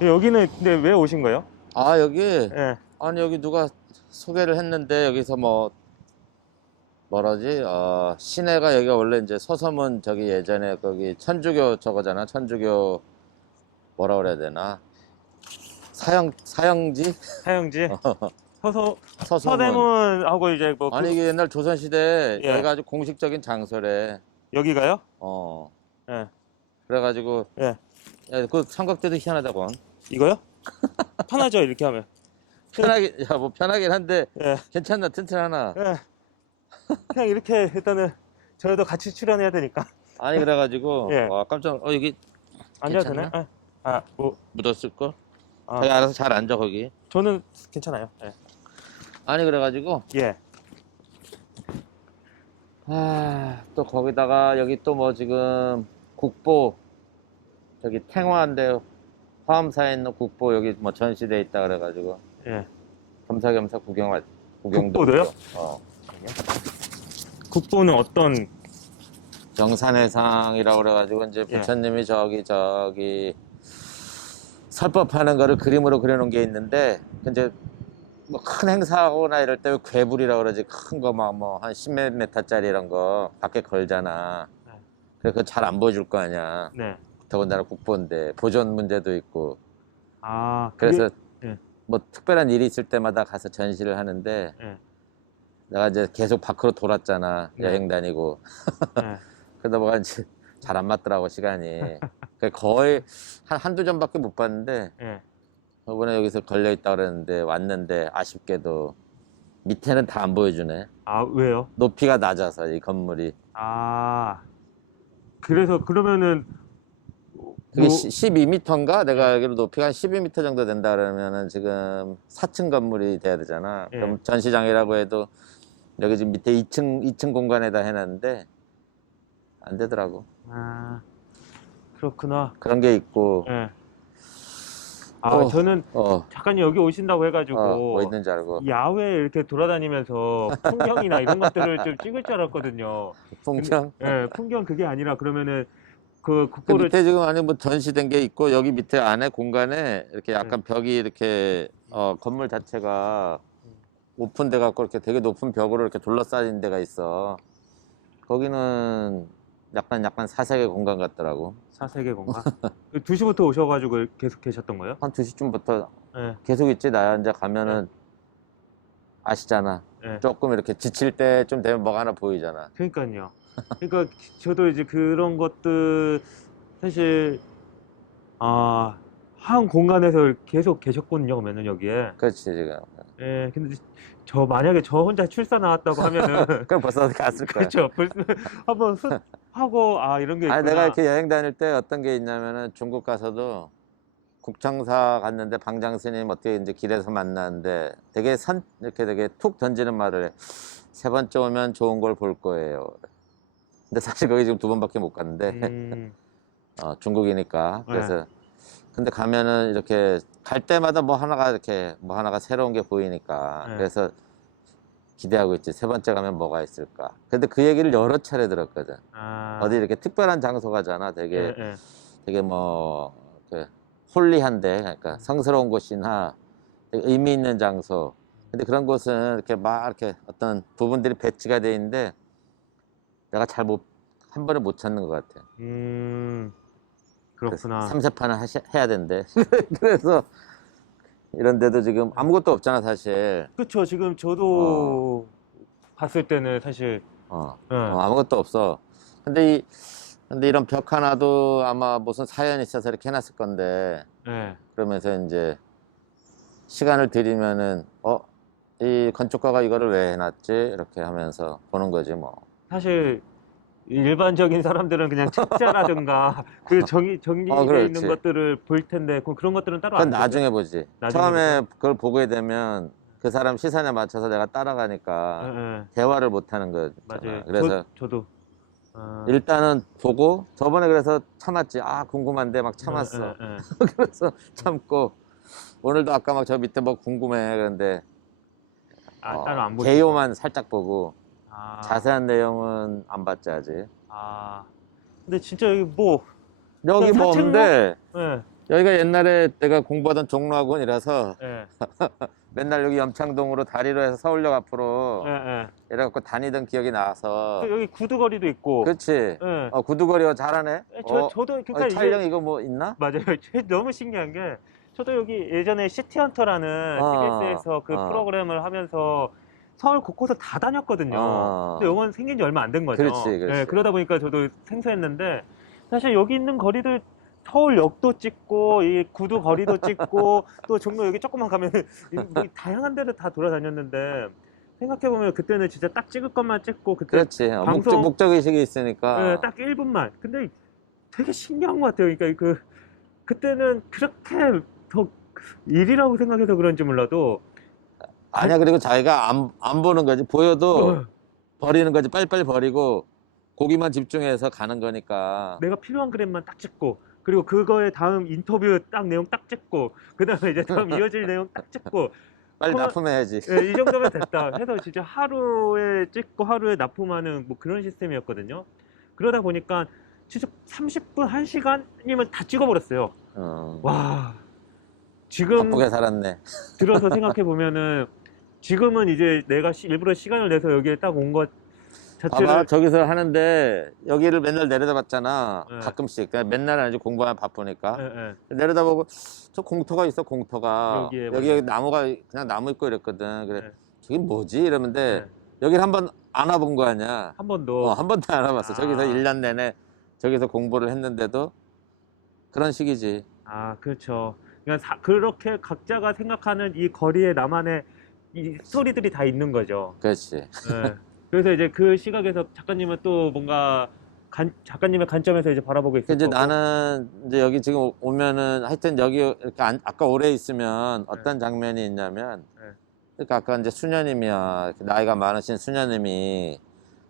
여기는 근데 왜 오신 거예요? 아, 여기, 예. 아니, 여기 누가 소개를 했는데, 여기서 뭐, 뭐라지? 시내가 여기가 원래 이제 서섬은 저기 예전에 거기 천주교 저거잖아. 천주교, 뭐라 그래야 되나? 사형지? 사형지? 서섬은. 서대문하고 이제 뭐 아니, 이게 옛날 조선시대 예. 여기가 아주 공식적인 장소래. 여기가요? 어. 예. 그래가지고, 예. 야, 그 삼각대도 희한하다고. 이거요? 편하죠, 이렇게 하면. 편하게, 야, 뭐 편하긴 한데, 예. 괜찮나? 튼튼하나? 예. 그냥 이렇게 일단은 저희도 같이 출연해야 되니까. 아니, 그래가지고, 예. 와, 깜짝, 여기 앉아도 괜찮나? 되나요? 예. 아, 뭐, 묻었을걸? 아, 자기 알아서 잘 앉아, 거기. 저는 괜찮아요. 예. 아니, 그래가지고, 예. 또 거기다가 여기 또 뭐 지금 국보, 저기 탱화인데 화엄사에 있는 국보 여기 뭐 전시돼 있다 그래가지고 예. 겸사겸사 구경도 국보도요? 있고. 국보는 어떤, 정산회상이라고 그래가지고 이제 예. 부처님이 저기 설법하는 거를 그림으로 그려놓은 게 있는데 이제 뭐 큰 행사하거나 이럴 때 괴불이라고 그러지 큰 거 막 뭐 한 10몇 메타짜리 이런 거 밖에 걸잖아. 네. 그래서 그거 잘 안 보여줄 거 아니야. 네. 더군다나 국보인데 보존 문제도 있고. 아, 그래서 예. 뭐 특별한 일이 있을 때마다 가서 전시를 하는데 예. 내가 이제 계속 밖으로 돌았잖아. 네. 여행 다니고. 예. 그러다 보니까 이제 잘 안 맞더라고 시간이. 거의 한두 점밖에 못 봤는데 예. 저번에 여기서 걸려 있다 그랬는데 왔는데 아쉽게도 밑에는 다 안 보여주네. 아, 왜요? 높이가 낮아서 이 건물이. 아, 그래서 그러면은 그게 뭐, 12m인가? 내가 알기로 높이가 한 12m 정도 된다 그러면은 지금 4층 건물이 돼야 되잖아. 예. 그럼 전시장이라고 해도 여기 지금 밑에 2층 공간에다 해놨는데 안 되더라고. 아, 그렇구나. 그런 게 있고. 예. 아, 저는 작가님 여기 오신다고 해가지고 뭐 있는지 알고. 야외 이렇게 돌아다니면서 풍경이나 이런 것들을 좀 찍을 줄 알았거든요. 풍경? 예, 풍경 그게 아니라 그러면은 그 그 국보를 밑에 지금 안에 뭐 전시된 게 있고 여기 밑에 안에 공간에 이렇게 약간 벽이 이렇게 건물 자체가 오픈돼 갖고 이렇게 되게 높은 벽으로 이렇게 둘러싸인 데가 있어. 거기는 약간 사색의 공간 같더라고. 사색의 공간. 2시부터 오셔가지고 계속 계셨던 거예요? 한 2시쯤부터 예, 계속 있지. 나 이제 가면은 아시잖아. 예. 조금 이렇게 지칠 때쯤 되면 뭐가 하나 보이잖아. 그러니까요. 그러니까 저도 이제 그런 것들 사실 한 공간에서 계속 계셨거든요. 그러면은 여기에. 그렇지 지금. 예, 근데 만약에 저 혼자 출사 나왔다고 하면은 그럼 벌써 갔을 거야. 그렇죠. 벌써 한번 하고 이런 게 있구나. 아니 내가 이렇게 여행 다닐 때 어떤 게 있냐면은 중국 가서도 국정사 갔는데 방장 스님 어떻게 이제 길에서 만났는데 되게 이렇게 되게 툭 던지는 말을 해. 3번째 오면 좋은 걸 볼 거예요. 근데 사실 거기 지금 2번밖에 못 갔는데 중국이니까. 그래서 근데 가면은 이렇게 갈 때마다 뭐 하나가 새로운 게 보이니까. 그래서 기대하고 있지. 3번째 가면 뭐가 있을까. 근데 그 얘기를 여러 차례 들었거든. 어디 이렇게 특별한 장소 가잖아. 되게 뭐 홀리한데, 그러니까 성스러운 곳이나 되게 의미 있는 장소. 근데 그런 곳은 이렇게 막 이렇게 어떤 부분들이 배치가 돼 있는데 내가 한 번에 못 찾는 것 같아. 그렇구나. 3세판을 해야 된대. 그래서 이런 데도 지금 아무것도 없잖아, 사실. 그쵸. 지금 저도 봤을 때는 사실 아무것도 없어. 근데 이런 벽 하나도 아마 무슨 사연이 있어서 이렇게 해놨을 건데, 그러면서 이제 시간을 들이면은, 이 건축가가 이거를 왜 해놨지? 이렇게 하면서 보는 거지, 뭐. 사실 일반적인 사람들은 그냥 책자라든가 그 정리되어 있는 그렇지. 것들을 볼 텐데 그런 것들은 따로 그건 안 나중에 보지. 나중에 처음에 그걸 보게 되면 그 사람 시선에 맞춰서 내가 따라가니까 대화를 못 하는 거잖아. 맞아요. 그래서 저도 일단은 보고 저번에 그래서 참았지. 궁금한데 막 참았어. 그래서 참고 오늘도 아까 막 저 밑에 뭐 궁금해. 그런데 따로 안 보시고. 개요만 살짝 보고 자세한 내용은 안 봤지 아직. 근데 진짜 여기 여기 뭐 없는데 여기가 옛날에 내가 공부하던 종로학원이라서 예, 맨날 여기 염창동으로 다리로 해서 서울역 앞으로 예, 예. 이래갖고 다니던 기억이 나서. 그 여기 구두거리도 있고. 그렇지. 예. 구두거리가 잘하네. 저도 그러니까 이게 촬영 이거 뭐 있나? 맞아요. 너무 신기한 게 저도 여기 예전에 시티헌터라는 어, TBS에서 그 어. 프로그램을 하면서 서울 곳곳을 다 다녔거든요. 근데 요건 생긴 지 얼마 안 된 거죠. 그렇지, 그렇지. 예, 그러다 보니까 저도 생소했는데 사실 여기 있는 거리들 서울역도 찍고 이 구두 거리도 찍고 또 종로 여기 조금만 가면 다양한 데를 다 돌아다녔는데 생각해 보면 그때는 진짜 딱 찍을 것만 찍고 그때 그렇지. 방송- 목적의식이 있으니까. 예, 딱 1분만. 근데 되게 신기한 것 같아요. 그러니까 그때는 그렇게 더 일이라고 생각해서 그런지 몰라도 아니야, 그리고 자기가 안 보는 거지. 보여도 어, 버리는 거지. 빨리빨리 버리고 고기만 집중해서 가는 거니까. 내가 필요한 그램만 딱 찍고 그리고 그거에 다음 인터뷰 딱 내용 딱 찍고 그 다음에 이제 다음 이어질 내용 딱 찍고 빨리 그만- 납품해야지. 예, 이 정도면 됐다 해서 진짜 하루에 찍고 하루에 납품하는 뭐 그런 시스템이었거든요. 그러다 보니까 진짜 30분, 1시간이면 다 찍어버렸어요. 어, 와, 지금 바쁘게 살았네. 들어서 생각해 보면은 지금은 이제 내가 일부러 시간을 내서 여기에 딱 온 것 봐봐, 자체를 저기서 하는데 여기를 맨날 내려다봤잖아. 네. 가끔씩. 그냥 맨날 아니지. 공부하면 바쁘니까. 예, 예. 내려다보고 저 공터가 있어, 공터가. 여기에 여기 맞아요. 나무가 그냥 나무 있고 이랬거든. 그래. 네. 저기 뭐지? 이러는데 네. 여기를 한번 안 와본 거 아니야. 한 번도 한 번도 안 와봤어. 아. 저기서 1년 내내 저기서 공부를 했는데도 그런 식이지. 아, 그렇죠. 그러니까 그렇게 각자가 생각하는 이 거리에 나만의 이 스토리들이 다 있는 거죠. 그렇지. 예. 그래서 이제 그 시각에서 작가님은 또 뭔가 작가님의 관점에서 이제 바라보고 있을 이제 거고. 나는 이제 여기 지금 오면은 하여튼 여기 이렇게 아까 오래 있으면 어떤 장면이 있냐면 네. 그러니까 아까 이제 수녀님이야. 이렇게 나이가 많으신 수녀님이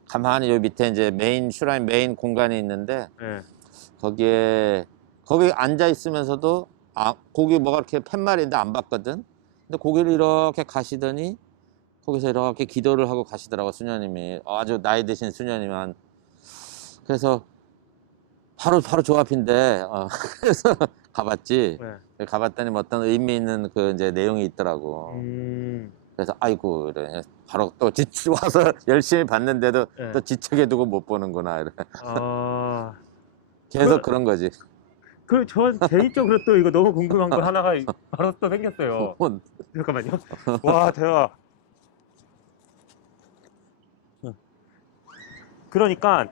가만히 여기 밑에 이제 메인 슈라인 메인 공간이 있는데 예. 거기 앉아 있으면서도 거기 뭐가 이렇게 팻말인데 안 봤거든. 근데 거기를 이렇게 가시더니 거기서 이렇게 기도를 하고 가시더라고 수녀님이. 아주 나이 드신 수녀님은. 그래서 바로 저 앞인데 그래서 가봤지. 네. 가봤더니 뭐 어떤 의미 있는 그 이제 내용이 있더라고. 그래서 아이고 이래 바로 또 와서 열심히 봤는데도 네. 또 지책에 두고 못 보는구나 이래. 아, 계속 그런 거지. 전 개인적으로 또 이거 너무 궁금한 거 하나가 바로 또 생겼어요. 잠깐만요. 와, 대박. 그러니까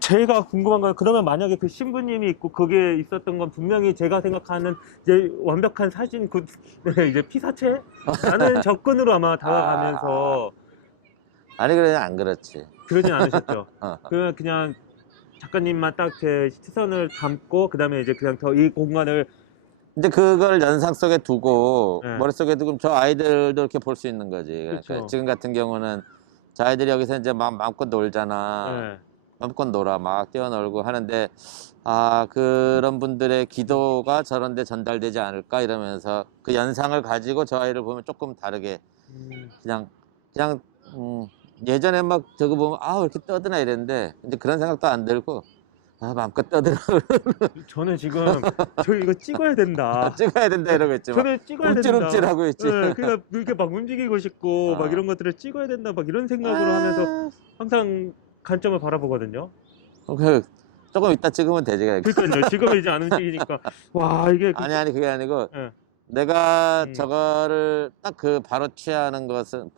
제가 궁금한 건 그러면 만약에 그 신부님이 있고 거기에 있었던 건 분명히 제가 생각하는 이제 완벽한 사진 네, 이제 피사체라는 접근으로 아마 다가가면서 아니 그래 안 그렇지. 그러진 않으셨죠. 어. 그냥 작가님만 딱 제 시선을 담고 그다음에 이제 그냥 더 이 공간을 이제 그걸 연상 속에 두고 네. 머릿속에 두고 저 아이들도 이렇게 볼 수 있는 거지. 그러니까 그렇죠. 지금 같은 경우는 저 아이들이 여기서 이제 막 마음껏 놀잖아. 네. 마음껏 놀아 막 뛰어놀고 하는데 그런 분들의 기도가 저런 데 전달되지 않을까 이러면서 그 연상을 가지고 저 아이를 보면 조금 다르게 그냥 예전에 막 저거 보면 왜 이렇게 떠드나 이랬는데 이제 그런 생각도 안 들고 마음껏 떠들어. 저는 지금 저 이거 찍어야 된다. 찍어야 된다 이러고 있지. 저는 찍어야 된다. 움찔움찔하고 있지. 네, 그러니까 이렇게 막 움직이고 싶고 막 이런 것들을 찍어야 된다. 막 이런 생각으로 하면서 항상 관점을 바라보거든요. 조금 이따 찍으면 되지. 그러니까요. 지금은 이제 안 움직이니까 와 이게 아니 그게 아니고 네. 내가 저거를 딱 그 바로 취하는 것은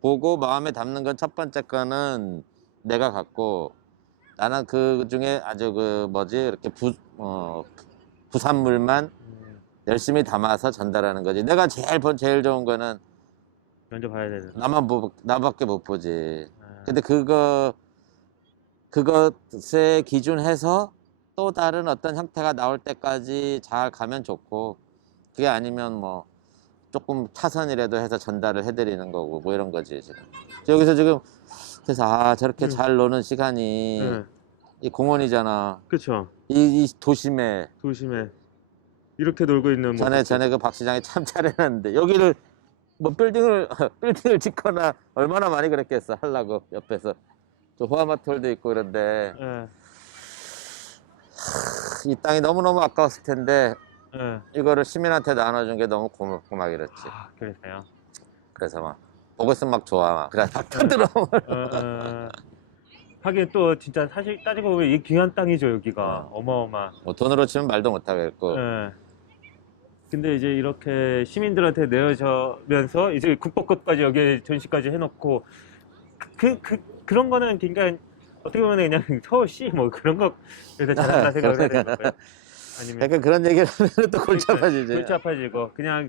보고 마음에 담는 건 첫 번째 거는 내가 갖고 나는 그 중에 아주 이렇게 부산물만 열심히 담아서 전달하는 거지. 내가 제일 좋은 거는 먼저 봐야 되는. 나밖에 못 보지. 근데 그것에 기준해서 또 다른 어떤 형태가 나올 때까지 잘 가면 좋고 그게 아니면 뭐 조금 차선이라도 해서 전달을 해드리는 거고 뭐 이런 거지 지금. 여기서 지금 그래서 저렇게 잘 노는 시간이 이 공원이잖아. 그렇죠. 이 도심에 도심에 이렇게 놀고 있는 모습. 전에 그 박 시장이 참 잘해놨는데 여기를 뭐 빌딩을 짓거나 얼마나 많이 그랬겠어 하려고 옆에서 저 호화마톨도 있고 그런데 예. 이 땅이 너무너무 아까웠을 텐데 예. 이거를 시민한테 나눠준 게 너무 고맙고 막 이랬지. 아, 그러세요. 그래서 막 보고 있으면 막 좋아. 막. 그래 막 터들어. 하긴 또 진짜 사실 따지고 보면 이 귀한 땅이죠, 여기가. 어. 어마어마. 뭐 돈으로 치면 말도 못 하겠고. 예. 근데 이제 이렇게 시민들한테 내어져면서 이제 국법급까지 여기에 전시까지 해놓고 그런 거는 그러니까 어떻게 보면 그냥 서울시 뭐 그런 거 그래서 잘한다 생각을 해야 되는 거예요. 아니면 약간 그런 얘기를 하면 또 골치 아파지지. 골치 아파지고 그냥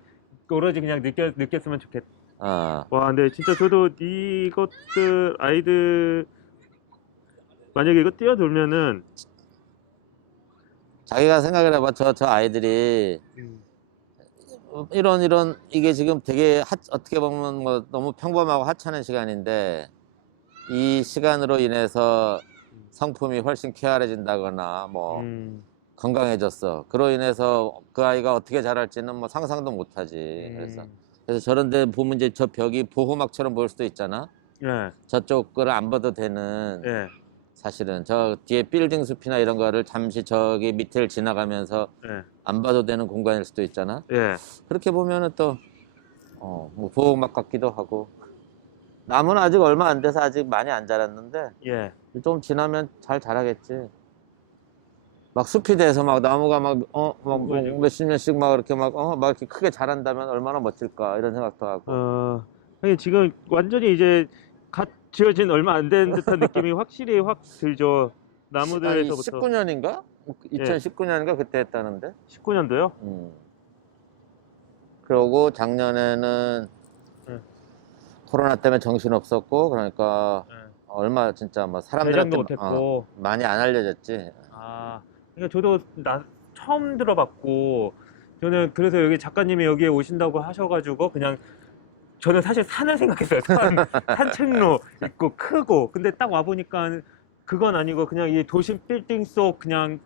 오로지 그냥 느꼈으면 좋겠다. 어. 와, 근데 진짜 저도 이것들 아이들 만약에 이거 뛰어들면은 자기가 생각을 해봐. 저 아이들이 이런 이게 지금 되게 어떻게 보면 뭐 너무 평범하고 하찮은 시간인데 이 시간으로 인해서 성품이 훨씬 쾌활해진다거나 뭐 건강해졌어. 그로 인해서 그 아이가 어떻게 자랄지는 뭐 상상도 못하지. 그래서 저런 데 보면 이제 저 벽이 보호막처럼 보일 수도 있잖아. 예, 저쪽 거를 안 봐도 되는 예, 사실은 저 뒤에 빌딩 숲이나 이런 거를 잠시 저기 밑을 지나가면서 예, 안 봐도 되는 공간일 수도 있잖아. 예. 그렇게 보면은 또 뭐 보호막 같기도 하고. 나무는 아직 얼마 안 돼서 아직 많이 안 자랐는데 예. 좀 지나면 잘 자라겠지. 막 숲이 돼서 막 나무가 막 몇십 년씩 막 이렇게 막 이렇게 크게 자란다면 얼마나 멋질까 이런 생각도 하고. 하긴 지금 완전히 이제 갓 지어진 얼마 안 된 듯한 느낌이 확실히 확 들죠. 나무들에서부터. 19년인가? 2019년인가 그때 했다는데. 19년도요? 그러고 작년에는 코로나 때문에 정신 없었고 그러니까 얼마 진짜 뭐 사람들한테 대장도 못했고. 많이 안 알려졌지. 그러니까 저도 처음 들어봤고 저는 그래서 여기 작가님이 여기에 오신다고 하셔가지고 그냥 저는 사실 산을 생각했어요. 산책로 있고 크고 근데 딱 와보니까 그건 아니고 그냥 이 도심 빌딩 속 그냥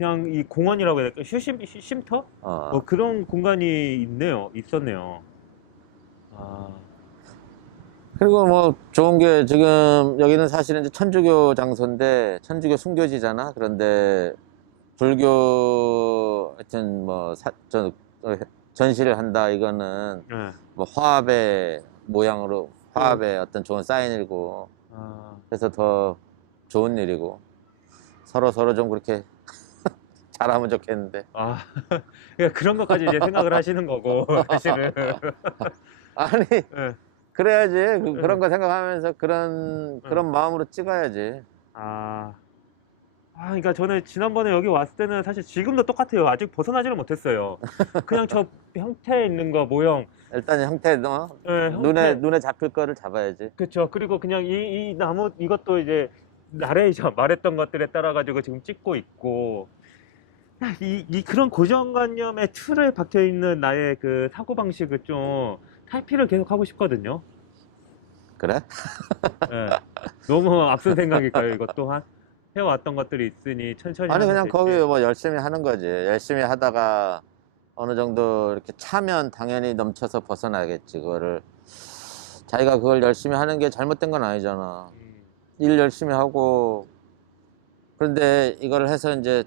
이 공원이라고 해야 될까? 쉼터? 뭐 그런 공간이 있었네요. 그리고 뭐 좋은 게 지금 여기는 사실은 이제 천주교 장소인데 천주교 순교지잖아. 그런데 불교 하여튼 뭐 전시를 한다 이거는 뭐 화합의 모양으로 화합의 어떤 좋은 사인이고 그래서 더 좋은 일이고 서로 좀 그렇게 잘하면 좋겠는데. 그러니까 그런 것까지 이제 생각을 하시는 거고 사실은. 아니 그래야지. 그런 거 생각하면서 그런 마음으로 찍어야지. 그러니까 저는 지난번에 여기 왔을 때는 사실 지금도 똑같아요. 아직 벗어나지는 못했어요. 그냥 저 형태에 있는 거 모형. 일단 형태 눈에 잡힐 거를 잡아야지. 그렇죠. 그리고 그냥 이 나무 이것도 이제 나레이션 말했던 것들에 따라 가지고 지금 찍고 있고 그런 고정관념의 틀에 박혀 있는 나의 그 사고 방식을 좀 탈피를 계속 하고 싶거든요. 그래? 네. 너무 앞선 생각일까요, 이것 또한? 해왔던 것들이 있으니 천천히. 아니 그냥 되지. 거기 뭐 열심히 하는 거지. 열심히 하다가 어느 정도 이렇게 차면 당연히 넘쳐서 벗어나겠지. 그거를 자기가 그걸 열심히 하는 게 잘못된 건 아니잖아. 일 열심히 하고 그런데 이거를 해서 이제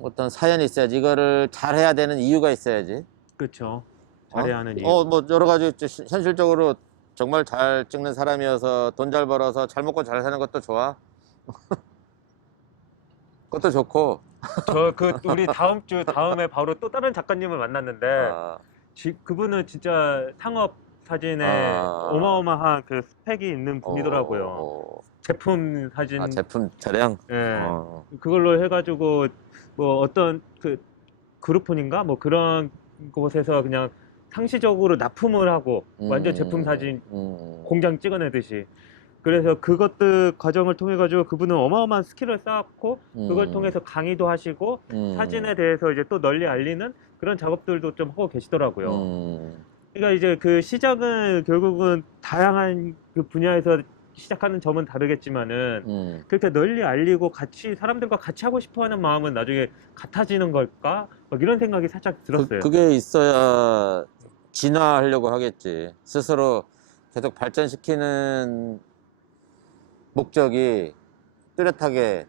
어떤 사연이 있어야지. 이거를 잘해야 되는 이유가 있어야지. 그렇죠. 잘해야 하는 이유. 뭐 여러 가지 현실적으로 정말 잘 찍는 사람이어서 돈 잘 벌어서 잘 먹고 잘 사는 것도 좋아. 그것도 좋고. 우리 다음에 바로 또 다른 작가님을 만났는데 그분은 진짜 상업 사진에 어마어마한 그 스펙이 있는 분이더라고요. 제품 사진. 제품 촬영. 예. 그걸로 해가지고 뭐 어떤 그 그룹폰인가 뭐 그런 곳에서 그냥 상시적으로 납품을 하고 완전 제품 사진 공장 찍어내듯이. 그래서 그것들 과정을 통해 가지고 그분은 어마어마한 스킬을 쌓았고 그걸 통해서 강의도 하시고 사진에 대해서 이제 또 널리 알리는 그런 작업들도 좀 하고 계시더라고요. 그러니까 이제 그 시작은 결국은 다양한 그 분야에서 시작하는 점은 다르겠지만은 그렇게 널리 알리고 사람들과 같이 하고 싶어하는 마음은 나중에 같아지는 걸까? 막 이런 생각이 살짝 들었어요. 그게 있어야 진화하려고 하겠지. 스스로 계속 발전시키는 목적이 뚜렷하게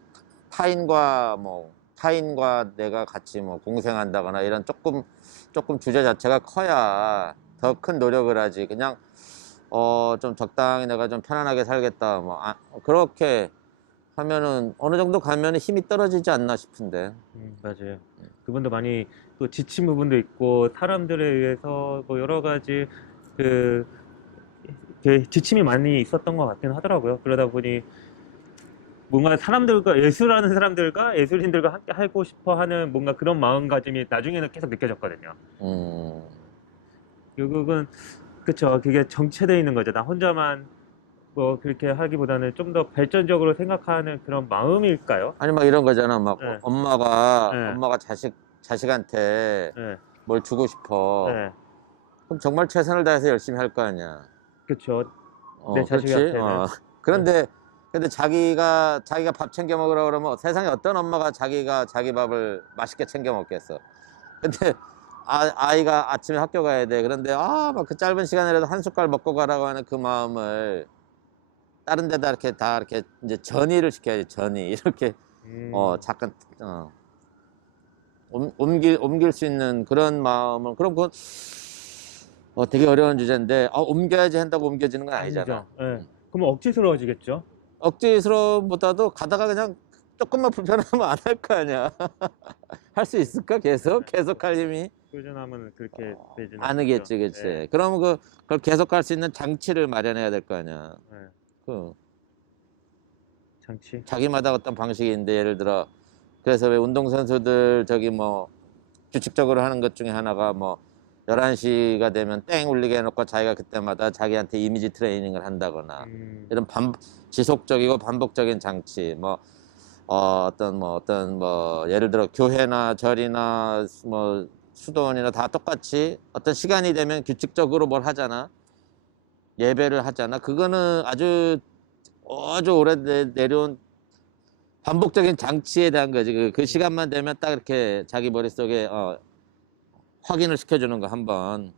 타인과 뭐 타인과 내가 같이 뭐 공생한다거나 이런 조금 주제 자체가 커야 더 큰 노력을 하지. 그냥 좀 적당히 내가 좀 편안하게 살겠다 뭐 그렇게 하면은 어느 정도 가면은 힘이 떨어지지 않나 싶은데. 맞아요. 그분도 많이 또 지친 부분도 있고 사람들에 의해서 뭐 여러 가지 그 이렇게 지침이 많이 있었던 것 같긴 하더라고요. 그러다 보니 뭔가 사람들과 예술하는 사람들과 예술인들과 함께 하고 싶어 하는 뭔가 그런 마음가짐이 나중에는 계속 느껴졌거든요. 음. 결국은 그쵸. 그게 정체되어 있는 거죠. 나 혼자만 뭐 그렇게 하기보다는 좀 더 발전적으로 생각하는 그런 마음일까요? 아니 막 이런 거잖아. 막 네. 네. 엄마가 자식한테 네. 뭘 주고 싶어. 네. 그럼 정말 최선을 다해서 열심히 할 거 아니야. 그쵸. 내 그렇지. 자식한테는. 그런데 근데 자기가 밥 챙겨 먹으라 그러면 세상에 어떤 엄마가 자기 밥을 맛있게 챙겨 먹겠어. 근데 아이가 아침에 학교 가야 돼. 그런데 막 그 짧은 시간이라도 한 숟갈 먹고 가라고 하는 그 마음을 다른 데다 이렇게 이제 전이를 시켜야지. 전이 이렇게 잠깐 옮길 수 있는 그런 마음은 그럼 그건 되게 어려운 주제인데 옮겨야지 한다고 옮겨지는 건 아니잖아. 아니죠. 예. 그럼 억지스러워지겠죠? 억지스러움보다도 가다가 그냥 조금만 불편하면 안 할 거 아니야. 할 수 있을까? 계속 할 힘이 꾸준하면 그렇게 되지는 아니겠지, 않겠죠. 그치? 예. 그러면 그걸 계속 할 수 있는 장치를 마련해야 될 거 아니야. 예. 그 장치. 자기마다 어떤 방식이 있는데 예를 들어 그래서 왜 운동선수들 저기 뭐 규칙적으로 하는 것 중에 하나가 뭐 11시가 되면 땡 울리게 해놓고 자기가 그때마다 자기한테 이미지 트레이닝을 한다거나 이런 지속적이고 반복적인 장치 뭐 어떤 뭐 예를 들어 교회나 절이나 뭐 수도원이나 다 똑같이 어떤 시간이 되면 규칙적으로 뭘 하잖아. 예배를 하잖아. 그거는 아주 오래 내려온 반복적인 장치에 대한 거지. 그 시간만 되면 딱 이렇게 자기 머릿속에 확인을 시켜주는 거 한번.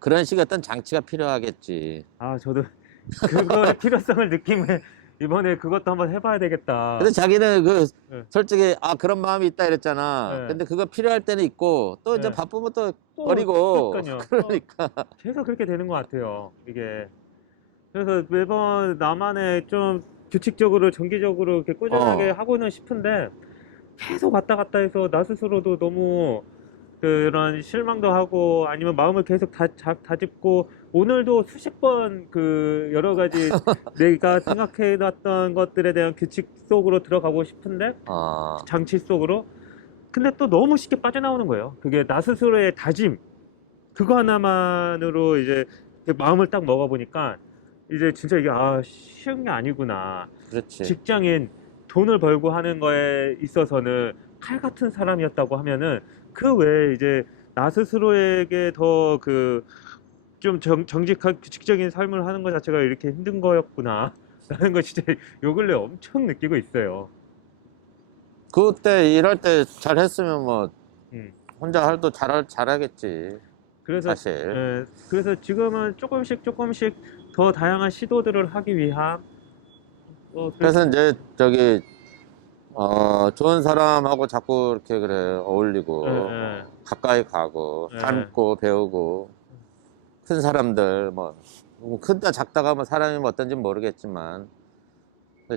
그런 식의 어떤 장치가 필요하겠지. 저도 그거의 필요성을 느끼면 이번에 그것도 한번 해봐야 되겠다. 근데 자기는 네. 솔직히 그런 마음이 있다 이랬잖아. 네. 근데 그거 필요할 때는 있고 또 이제 네. 바쁘면 또 또 버리고 그러니까요. 그러니까 계속 그렇게 되는 것 같아요. 이게. 그래서 매번 나만의 좀 규칙적으로 정기적으로 이렇게 꾸준하게 하고는 싶은데 계속 왔다 갔다 해서 나 스스로도 너무 그런 실망도 하고 아니면 마음을 계속 다잡고 오늘도 수십 번 그 여러 가지 내가 생각해 놨던 것들에 대한 규칙 속으로 들어가고 싶은데 장치 속으로 근데 또 너무 쉽게 빠져나오는 거예요. 그게 나 스스로의 다짐 그거 하나만으로 이제 마음을 딱 먹어보니까 이제 진짜 이게 쉬운 게 아니구나. 그렇지. 직장인 돈을 벌고 하는 거에 있어서는 칼 같은 사람이었다고 하면은 그 외에 이제 나 스스로에게 더 그 좀 정직한 규칙적인 삶을 하는 것 자체가 이렇게 힘든 거였구나 라는 거 진짜 요 근래 엄청 느끼고 있어요. 그때 일할 때 잘했으면 뭐 음. 혼자 할도 잘하겠지. 그래서 사실. 그래서 지금은 조금씩 더 다양한 시도들을 하기 위한 그래서 이제 저기 좋은 사람하고 자꾸 이렇게 그래 어울리고 가까이 가고 닮고 배우고 큰 사람들 뭐 크다 작다가 뭐 사람이 뭐 어떤지 모르겠지만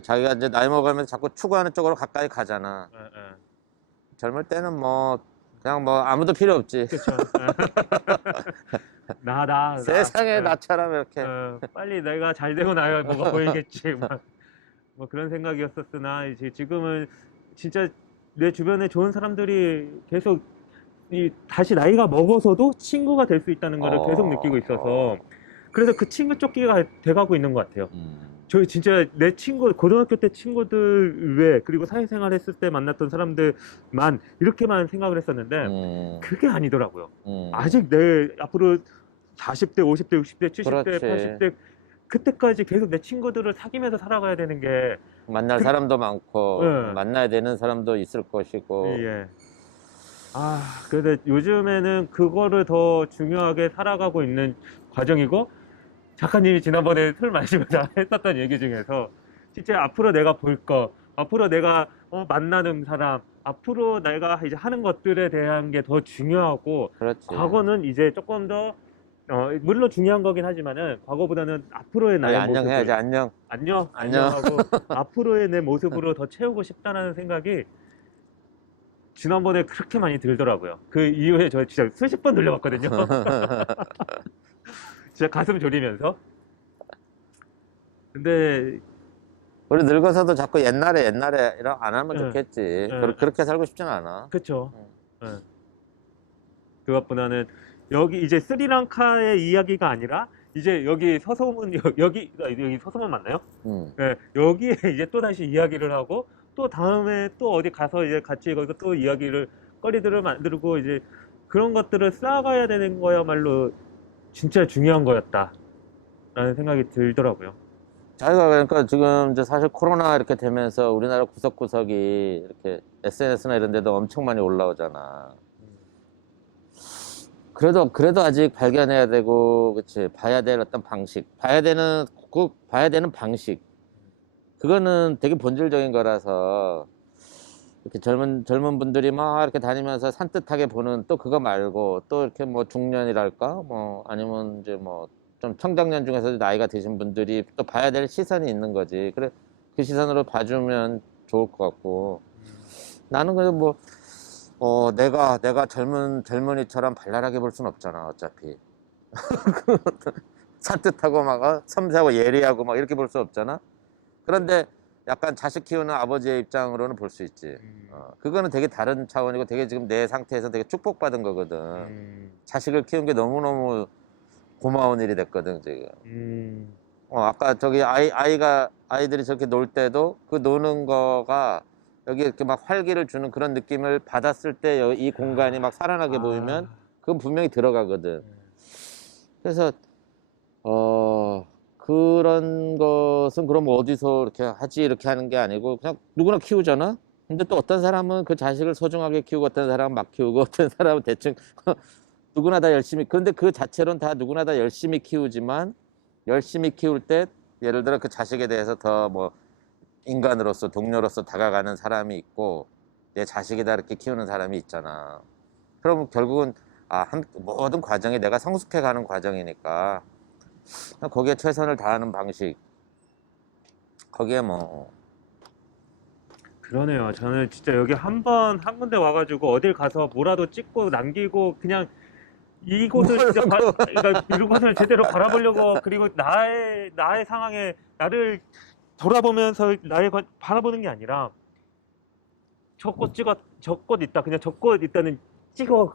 자기가 이제 나이 먹으면서 자꾸 추구하는 쪽으로 가까이 가잖아. 젊을 때는 뭐 그냥 뭐 아무도 필요 없지. 그렇죠. 세상에 나처럼 이렇게 빨리 내가 잘 되고 나야 뭐가 보이겠지. 뭐 그런 생각이었었으나 이제 지금은 진짜 내 주변에 좋은 사람들이 계속 다시 나이가 먹어서도 친구가 될 수 있다는 거를 계속 느끼고 있어서 그래서 그 친구 쫓기가 돼가고 있는 것 같아요. 저희 진짜 내 친구 고등학교 때 친구들 외 그리고 사회생활 했을 때 만났던 사람들만 이렇게만 생각을 했었는데 그게 아니더라고요. 아직 내 앞으로 40대, 50대, 60대, 70대, 그렇지. 80대 그때까지 계속 내 친구들을 사귀면서 살아가야 되는 게 만날 사람도 많고 만나야 되는 사람도 있을 것이고. 예. 그래서 요즘에는 그거를 더 중요하게 살아가고 있는 과정이고 작가님이 지난번에 술 마시면서 했었던 얘기 중에서 진짜 앞으로 내가 볼 거, 앞으로 내가 만나는 사람, 앞으로 내가 이제 하는 것들에 대한 게 더 중요하고 그렇지. 과거는 이제 조금 더 물론 중요한 거긴 하지만은 과거보다는 앞으로의 아니, 나의 모습을 안녕해야지, 안녕. 안녕 안녕. 안녕하고 앞으로의 내 모습으로 더 채우고 싶다는 생각이 지난번에 그렇게 많이 들더라고요. 그 이후에 저 진짜 수십 번 돌려봤거든요. 진짜 가슴 졸이면서. 근데 우리 늙어서도 자꾸 옛날에 이런 안 하면 예, 좋겠지. 예. 그렇게 살고 싶진 않아. 그쵸. 응. 예. 그것보다는 여기 이제 스리랑카의 이야기가 아니라 이제 여기 서소문 여기 서소문 맞나요? 응. 네, 여기에 이제 또 다시 이야기를 하고 또 다음에 또 어디 가서 이제 같이 거기서 또 이야기를 거리들을 만들고 이제 그런 것들을 쌓아가야 되는 거야말로 진짜 중요한 거였다라는 생각이 들더라고요. 자기가 그러니까 지금 이제 사실 코로나 이렇게 되면서 우리나라 구석구석이 이렇게 SNS나 이런 데도 엄청 많이 올라오잖아. 그래도 아직 발견해야 되고, 그치. 봐야 될 어떤 방식. 봐야 되는 방식. 그거는 되게 본질적인 거라서, 이렇게 젊은 분들이 막 이렇게 다니면서 산뜻하게 보는 또 그거 말고, 또 이렇게 뭐 중년이랄까? 뭐, 아니면 이제 뭐, 좀 청장년 중에서도 나이가 드신 분들이 또 봐야 될 시선이 있는 거지. 그래, 그 시선으로 봐주면 좋을 것 같고. 나는 그래도 뭐, 내가 젊은이처럼 발랄하게 볼 순 없잖아, 어차피. 산뜻하고 막, 섬세하고 예리하고 막 이렇게 볼 수 없잖아? 그런데 약간 자식 키우는 아버지의 입장으로는 볼 수 있지. 그거는 되게 다른 차원이고 되게 지금 내 상태에서 되게 축복받은 거거든. 자식을 키운 게 너무너무 고마운 일이 됐거든, 지금. 아까 저기 아이들이 저렇게 놀 때도 그 노는 거가 여기 이렇게 막 활기를 주는 그런 느낌을 받았을 때 이 공간이 막 살아나게 보이면 그건 분명히 들어가거든. 그래서 그런 것은 그럼 어디서 이렇게 하지 이렇게 하는 게 아니고 그냥 누구나 키우잖아. 근데 또 어떤 사람은 그 자식을 소중하게 키우고 어떤 사람은 막 키우고 어떤 사람은 대충 누구나 다 열심히. 그런데 그 자체로는 다 누구나 다 열심히 키우지만 열심히 키울 때 예를 들어 그 자식에 대해서 더 뭐 인간으로서 동료로서 다가가는 사람이 있고 내 자식이다 이렇게 키우는 사람이 있잖아. 그럼 결국은 모든 과정이 내가 성숙해가는 과정이니까 거기에 최선을 다하는 방식. 거기에 뭐 그러네요. 저는 진짜 여기 한 군데 와가지고 어딜 가서 뭐라도 찍고 남기고 그냥 이곳을 진짜 그러니까 이곳을 제대로 바라보려고 그리고 나의 상황에 나를 돌아보면서 바라보는 게 아니라 저 꽃 있다 그냥 저 꽃 있다는 찍고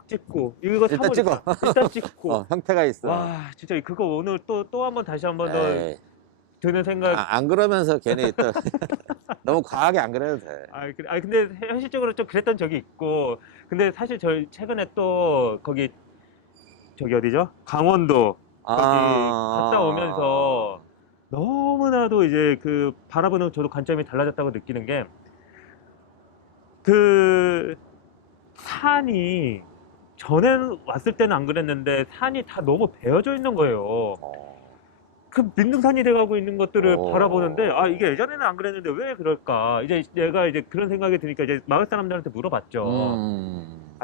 이거 일단 사물 찍어. 있다 일단 찍고 형태가 있어. 와 진짜 그거 오늘 또 한 번 다시 한 번 더 에이, 드는 생각 안 그러면서 괜히 또 너무 과하게 안 그래도 돼. 근데 현실적으로 좀 그랬던 적이 있고 근데 사실 저희 최근에 또 저기 어디죠? 강원도 거기 갔다 오면서 너무나도 이제 그 바라보는 저도 관점이 달라졌다고 느끼는 게 그 산이 전에 왔을 때는 안 그랬는데 산이 다 너무 베어져 있는 거예요. 그 민둥산이 돼가고 있는 것들을 오. 바라보는데 이게 예전에는 안 그랬는데 왜 그럴까? 이제 내가 이제 그런 생각이 드니까 이제 마을 사람들한테 물어봤죠.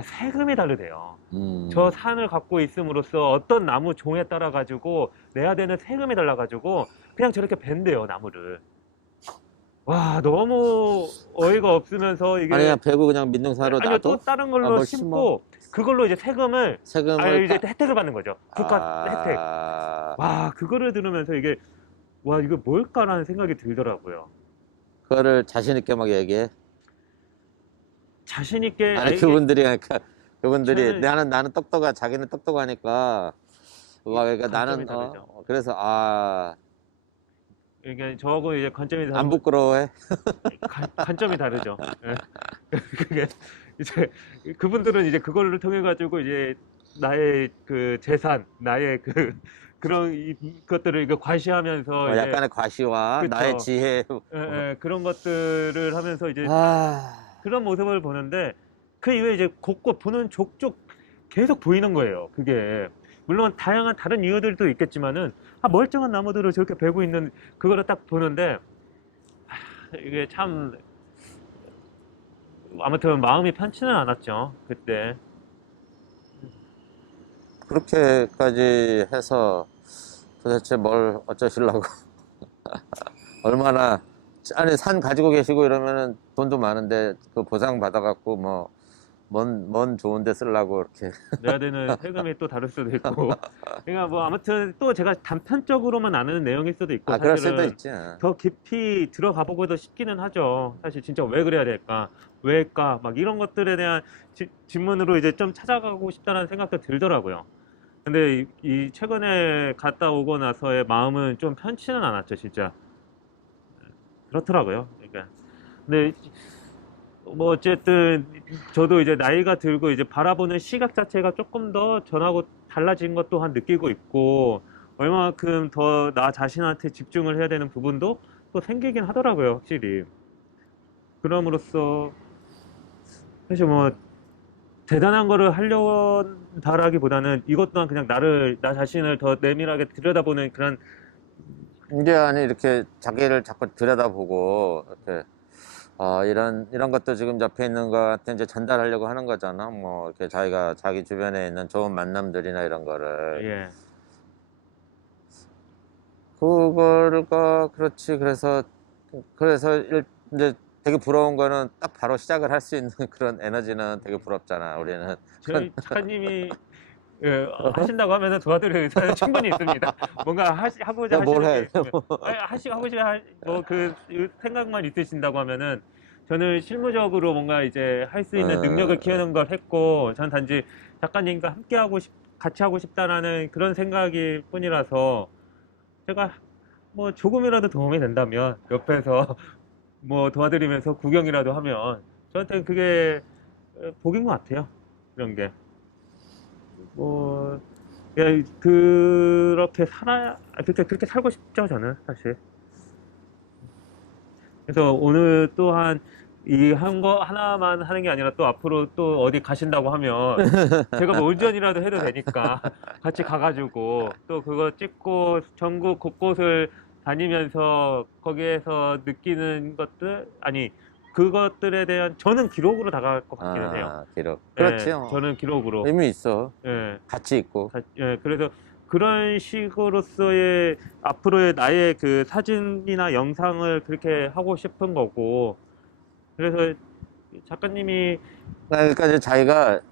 세금이 다르대요. 저 산을 갖고 있음으로써 어떤 나무 종에 따라 가지고 내야 되는 세금이 달라가지고 그냥 저렇게 벤대요 나무를. 와 너무 어이가 없으면서 이게 아니야 배구 그냥 민둥산으로 아니요 또 놔둬? 다른 걸로 뭘 심고 그걸로 이제 세금을 이제 혜택을 받는 거죠. 국가 혜택. 와 그거를 들으면서 이게 와 이거 뭘까라는 생각이 들더라고요. 그거를 자신 있게 막 얘기해. 자신 있게 아니 그분들이 저는- 나는 자기는 똑똑하니까 그러니까 나는 관점이 다르죠. 그래서 이게 저하고 이제 관점이 안 부끄러워해? 관점이 다르죠. 예. 그게 이제 그분들은 이제 그거를 통해 가지고 이제 나의 그 재산, 나의 그런 것들을 이거 과시하면서 이제 약간의 과시와 그쵸. 나의 지혜. 그런 것들을 하면서 이제 아, 그런 모습을 보는데 그 이후에 이제 곳곳 보는 족족 계속 보이는 거예요. 그게 물론 다양한 다른 이유들도 있겠지만은 멀쩡한 나무들을 저렇게 베고 있는 그거를 딱 보는데 이게 참 아무튼 마음이 편치는 않았죠 그때. 그렇게까지 해서 도대체 뭘 어쩌시려고. 얼마나, 아니, 산 가지고 계시고 이러면은 돈도 많은데 그 보상 받아갖고 뭐, 뭔 좋은 데 쓰려고 이렇게. 내야 되는 세금이 또 다를 수도 있고. 그러니까 뭐 아무튼 또 제가 단편적으로만 아는 내용일 수도 있고, 아, 그럴 수도 사실은 있지. 더 깊이 들어가 보고도 싶기는 하죠. 사실 진짜 왜 그래야 될까? 왜일까? 막 이런 것들에 대한 질문으로 이제 좀 찾아가고 싶다는 생각도 들더라고요. 근데 이 최근에 갔다 오고 나서의 마음은 좀 편치는 않았죠, 진짜. 그렇더라고요. 그러니까. 근데 뭐 어쨌든 저도 이제 나이가 들고 이제 바라보는 시각 자체가 조금 더 전하고 달라진 것 또한 느끼고 있고, 얼마만큼 더 나 자신한테 집중을 해야 되는 부분도 또 생기긴 하더라고요, 확실히. 그럼으로써 사실 뭐 대단한 거를 하려고 다라기보다는 이것 또한 그냥 나 자신을 더 내밀하게 들여다보는 그런. 이제 아니, 이렇게 자기를 자꾸 들여다보고, 이렇게, 이런 것도 지금 옆에 있는 것한테 이제 전달하려고 하는 거잖아. 뭐, 이렇게 자기가 자기 주변에 있는 좋은 만남들이나 이런 거를. 예. 그거가, 그렇지. 그래서 이제 되게 부러운 거는 딱 바로 시작을 할 수 있는 그런 에너지는 되게 부럽잖아, 우리는. 저희 작가님이 하신다고 하면 도와드릴 의사는 충분히 있습니다. 뭔가 하고자 내가 뭘 하시는 게 해? 있으면, 아니, 하고자 뭐그 생각만 있으신다고 하면은 저는 실무적으로 뭔가 이제 할 수 있는 능력을 키우는 걸 했고, 전 단지 작가님과 같이 하고 싶다라는 그런 생각일 뿐이라서, 제가 뭐 조금이라도 도움이 된다면 옆에서 뭐 도와드리면서 구경이라도 하면 저한테는 그게 복인 것 같아요. 그런 게. 뭐, 그렇게 그렇게 살고 싶죠, 저는, 사실. 그래서 오늘 또한 이 한 거 하나만 하는 게 아니라 또 앞으로 또 어디 가신다고 하면 제가 뭐 운전이라도 해도 되니까 같이 가가지고 또 그거 찍고 전국 곳곳을 다니면서 거기에서 느끼는 것들, 아니, 그것들에 대한 저는 기록으로 다가갈 것 같기는 해요. 기록. 예, 그렇지요. 저는 기록으로. 의미 있어. 예. 가치 있고. 예, 그래서 그런 식으로서의 앞으로의 나의 그 사진이나 영상을 그렇게 하고 싶은 거고, 그래서 작가님이. 그러니까 이제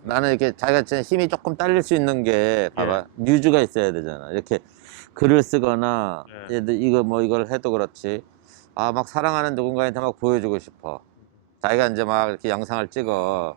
나는 이렇게 자기가 진짜 힘이 조금 딸릴 수 있는 게, 봐봐. 뮤즈가 있어야 되잖아. 이렇게 글을 쓰거나, 예. 이걸 해도 그렇지. 막 사랑하는 누군가한테 막 보여주고 싶어. 자기가 이제 막 이렇게 영상을 찍어.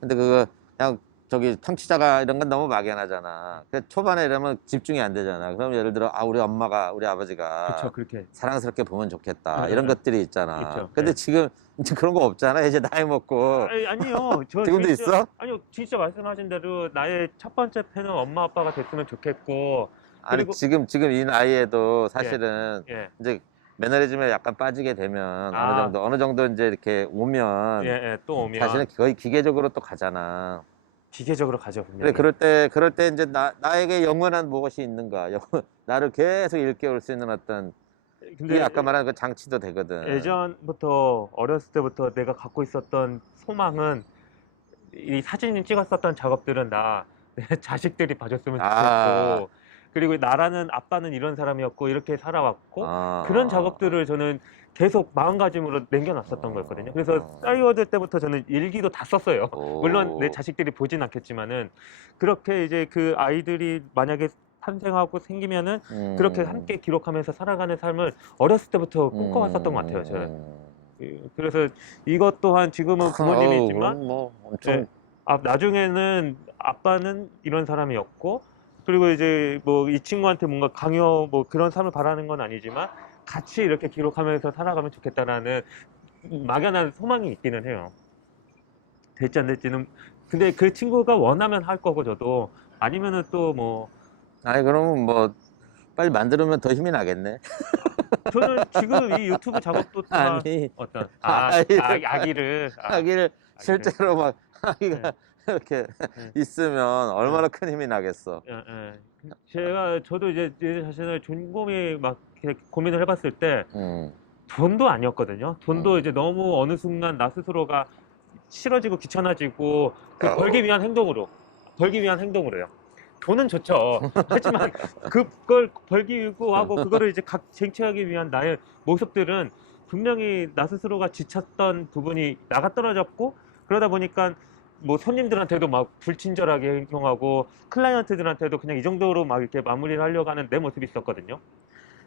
근데 그거 그냥 저기 청취자가 이런 건 너무 막연하잖아. 그래서 초반에 이러면 집중이 안 되잖아. 그럼 예를 들어, 우리 엄마가, 우리 아버지가 그쵸, 그렇게. 사랑스럽게 보면 좋겠다. 예, 이런 예. 것들이 있잖아. 그쵸, 근데 예. 지금 이제 그런 거 없잖아. 이제 나이 먹고. 아니요. 지금도 있어? 아니요, 진짜 말씀하신 대로 나의 첫 번째 팬은 엄마 아빠가 됐으면 좋겠고, 아니, 그리고. 지금 이 나이에도 예, 사실은 예. 이제 매너리즘에 약간 빠지게 되면 어느 정도 이제 이렇게 오면 예, 예, 또 사실은 오면 거의 기계적으로 또 가잖아. 기계적으로 가죠, 그래, 분명히. 그럴 때 이제 나에게 영원한 무엇이 있는가. 나를 계속 일깨울 수 있는 어떤, 그게 근데 아까 말한 그 장치도 되거든. 예전부터 어렸을 때부터 내가 갖고 있었던 소망은, 이 사진 찍었었던 작업들은 내 자식들이 봐줬으면 아, 좋겠고, 그리고 나라는 아빠는 이런 사람이었고 이렇게 살아왔고, 그런 아, 작업들을 저는 계속 마음가짐으로 남겨놨었던 거였거든요. 그래서 싸이워드 때부터 저는 일기도 다 썼어요. 물론 내 오, 자식들이 보진 않겠지만은, 그렇게 이제 그 아이들이 만약에 탄생하고 생기면은 그렇게 함께 기록하면서 살아가는 삶을 어렸을 때부터 꿈꿔왔었던 것 같아요, 저는. 그래서 이것 또한 지금은 부모님이 있지만, 그럼 뭐 예, 엄청, 나중에는 아빠는 이런 사람이었고, 그리고 이제 뭐 이 친구한테 뭔가 강요 뭐 그런 삶을 바라는 건 아니지만 같이 이렇게 기록하면서 살아가면 좋겠다라는 막연한 소망이 있기는 해요. 될지 안 될지는. 근데 그 친구가 원하면 할 거고, 저도 아니면은 또 뭐. 아니, 그러면 뭐, 빨리 만들면 더 힘이 나겠네. 저는 지금 이 유튜브 작업도 다 아니, 어떤 아이를, 아기를. 아기를 실제로 막, 예, 아기가 이렇게 예, 있으면 예. 얼마나 큰 힘이 나겠어. 예, 예. 저도 이제 제 자신을 곰곰이 막 이렇게 고민을 해봤을 때 음, 돈도 아니었거든요. 돈도 음, 이제 너무 어느 순간 나 스스로가 싫어지고 귀찮아지고 그 벌기 위한 행동으로요. 돈은 좋죠. 하지만 그걸 벌기 위하고 그거를 이제 쟁취하기 위한 나의 모습들은 분명히 나 스스로가 지쳤던 부분이 나가 떨어졌고, 그러다 보니까 뭐 손님들한테도 막 불친절하게 행동하고 클라이언트들한테도 그냥 이 정도로 막 이렇게 마무리를 하려고 하는 내 모습이 있었거든요.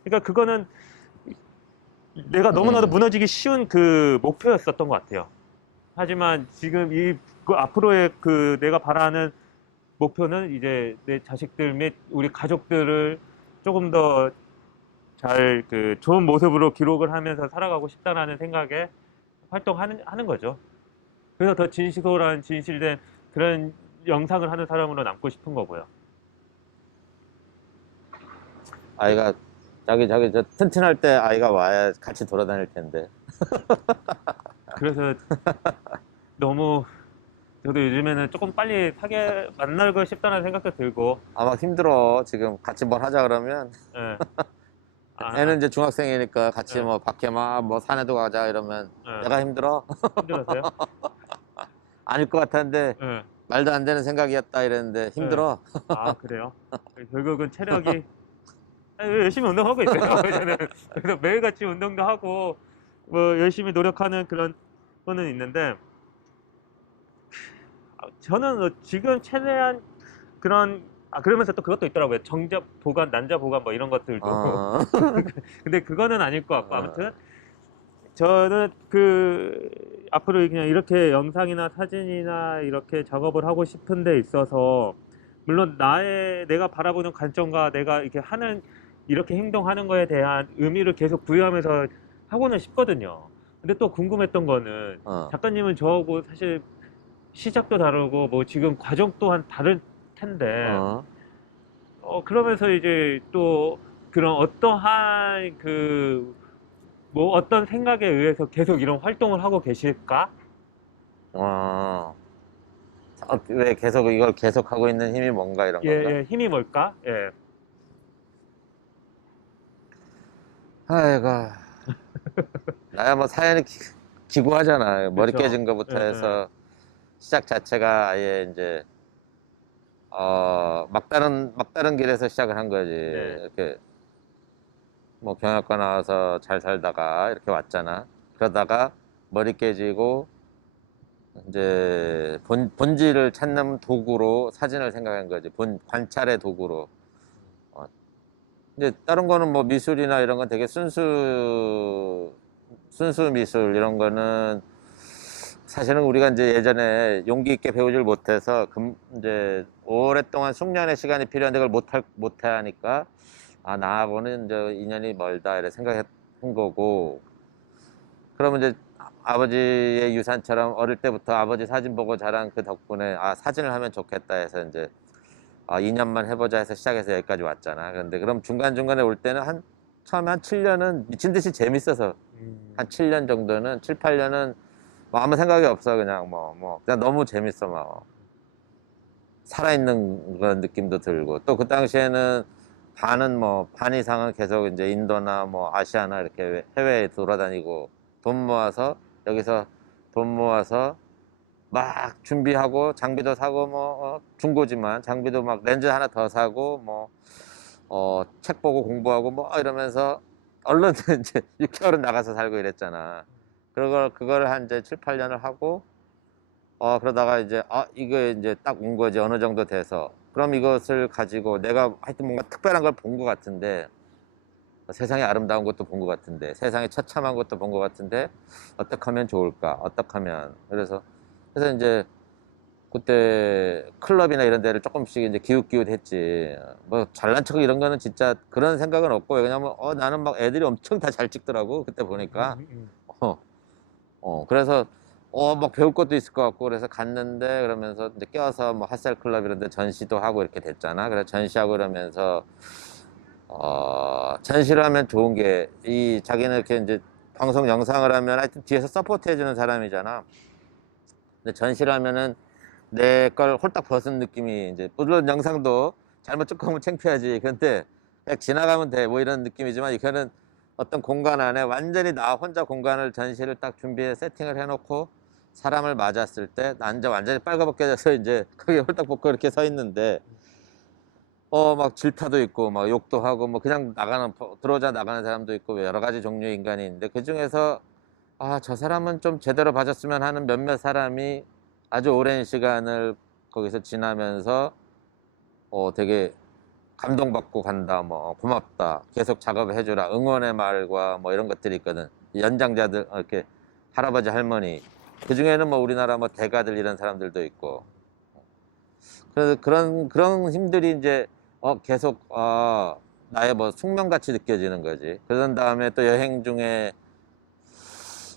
그러니까 그거는 내가 너무나도 무너지기 쉬운 그 목표였었던 것 같아요. 하지만 지금 그 앞으로의 그 내가 바라는 목표는 이제 내 자식들 및 우리 가족들을 조금 더 잘 그 좋은 모습으로 기록을 하면서 살아가고 싶다라는 생각에 하는 거죠. 그래서 더 진실한 진실된 그런 영상을 하는 사람으로 남고 싶은 거고요. 아이가 자기 저 튼튼할 때 아이가 와야 같이 돌아다닐 텐데. 그래서 너무 저도 요즘에는 조금 빨리 만나고 싶다는 생각도 들고. 아마 힘들어. 지금 같이 뭘 하자 그러면 예. 애는 이제 중학생이니까 같이 예. 뭐 밖에 막 뭐 산에도 가자 이러면 예. 내가 힘들어? 힘들어서요? 아닐 것 같았는데 예. 말도 안 되는 생각이었다 이랬는데 힘들어. 아, 그래요? 결국은 체력이 열심히 운동하고 있어요. 저는 그래서 매일같이 운동도 하고 뭐 열심히 노력하는 그런 거는 있는데, 저는 지금 최대한 그런 그러면서 또 그것도 있더라고요. 정자 보관, 난자 보관 뭐 이런 것들도. 어. 근데 그거는 아닐 것 같고, 아무튼 저는 그 앞으로 그냥 이렇게 영상이나 사진이나 이렇게 작업을 하고 싶은 데 있어서, 물론 내가 바라보는 관점과 내가 이렇게 행동하는 거에 대한 의미를 계속 부여하면서 하고는 싶거든요. 근데 또 궁금했던 거는, 어. 작가님은 저하고 사실 시작도 다르고 뭐 지금 과정 또한 다를 텐데, 어. 그러면서 이제 또 그런 어떠한 뭐 어떤 생각에 의해서 계속 이런 활동을 하고 계실까? 어. 왜 계속 이걸 계속 하고 있는 힘이 뭔가 이런 예, 건가? 예, 힘이 뭘까? 예. 아이고. 나야 뭐 사연이 기구하잖아. 머리 그렇죠. 깨진 예, 거부터 예. 해서 시작 자체가 아예 이제 막다른 길에서 시작을 한 거지. 네. 이렇게 뭐 경영학과 나와서 잘 살다가 이렇게 왔잖아. 그러다가 머리 깨지고 이제 본질을 찾는 도구로 사진을 생각한 거지. 관찰의 도구로. 어, 이제 다른 거는 뭐 미술이나 이런 건 되게 순수 미술 이런 거는 사실은 우리가 이제 예전에 용기 있게 배우질 못해서 이제 오랫동안 숙련의 시간이 필요한데 그걸 못해 하니까 나하고는 이제 인연이 멀다 이렇게 생각했던 거고. 그러면 이제 아버지의 유산처럼 어릴 때부터 아버지 사진 보고 자란 그 덕분에 사진을 하면 좋겠다 해서 이제 2년만 해보자 해서 시작해서 여기까지 왔잖아. 그런데 그럼 중간중간에 올 때는 처음에 한 7년은 미친 듯이 재밌어서 한 7년 정도는 7, 8년은 뭐 아무 생각이 없어. 그냥 그냥 너무 재밌어. 막 살아있는 그런 느낌도 들고, 또 그 당시에는 반 이상은 계속 이제 인도나 뭐 아시아나 이렇게 해외에 돌아다니고 여기서 돈 모아서 막 준비하고 장비도 사고 중고지만 장비도 막 렌즈 하나 더 사고 책 보고 공부하고 이러면서 얼른 이제 6개월은 나가서 살고 이랬잖아. 그걸 한 이제 7, 8년을 하고 그러다가 이제 이거 이제 딱 온 거지. 어느 정도 돼서 그럼 이것을 가지고 내가 하여튼 뭔가 특별한 걸 본 것 같은데, 세상에 아름다운 것도 본 것 같은데, 세상에 처참한 것도 본 것 같은데, 어떻게 하면 좋을까? 어떻게 하면. 그래서 이제 그때 클럽이나 이런 데를 조금씩 이제 기웃기웃했지. 뭐 잘난 척 이런 거는 진짜 그런 생각은 없고, 왜냐면 나는 막 애들이 엄청 다 잘 찍더라고 그때 보니까. 그래서 막 배울 것도 있을 것 같고, 그래서 갔는데, 그러면서 이제 껴서 뭐 핫셀 클럽 이런 데 전시도 하고 이렇게 됐잖아. 그래서 전시하고 그러면서 전시를 하면 좋은 게, 자기는 이렇게 이제 방송 영상을 하면 하여튼 뒤에서 서포트 해주는 사람이잖아. 근데 전시를 하면은 내 걸 홀딱 벗은 느낌이, 이제 물론 영상도 잘못 찍고 하면 창피하지. 근데 그냥 지나가면 돼 뭐 이런 느낌이지만, 이거는 어떤 공간 안에 완전히 나 혼자 공간을 전시를 딱 준비해 세팅을 해놓고 사람을 맞았을 때 난자 완전히 빨가벗겨져서 이제 거기 홀딱 벗고 이렇게 서 있는데 막 질타도 있고 막 욕도 하고 뭐 그냥 들어오자 나가는 사람도 있고 여러 가지 종류의 인간이 있는데 그 중에서 저 사람은 좀 제대로 봐줬으면 하는 몇몇 사람이 아주 오랜 시간을 거기서 지나면서 되게 감동받고 간다, 뭐 고맙다, 계속 작업을 해줘라, 응원의 말과 뭐 이런 것들이 있거든. 연장자들 이렇게 할아버지 할머니 그 중에는 뭐 우리나라 뭐 대가들 이런 사람들도 있고 그래서 그런 힘들이 이제 계속 나의 뭐 숙명같이 느껴지는 거지. 그런 다음에 또 여행 중에